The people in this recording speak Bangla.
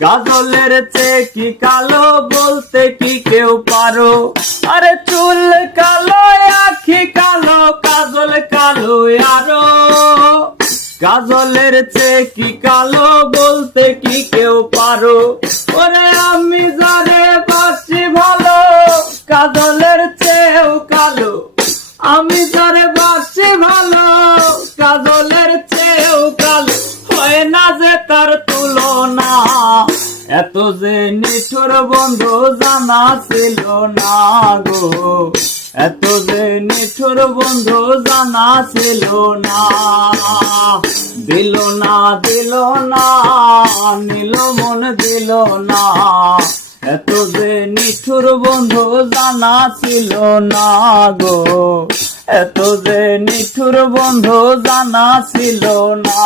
কাজলের চেয়ে কি কালো বলতে কি কেউ পারো? আরে চুল কালো, আখি কালো, কাজল কালো আরো। কাজলের চেয়ে কি কালো বলতে কি কেউ পারো? ওরে আমি যারে বাসি ভালো, কাজলের চেয়েও কালো। আমি যারে বাসি ভালো, কাজলের চেয়েও কালো। হয় না যে তার তুলনা, এত যে নিঠুর বন্ধু জানা ছিল না গো। এত যে নিঠুর বন্ধু জানা ছিল না। দিল না, দিল না, নিল মন দিল না। এত যে নিঠুর বন্ধু জানা ছিল না গো। এত যে নিঠুর বন্ধু জানা ছিল না।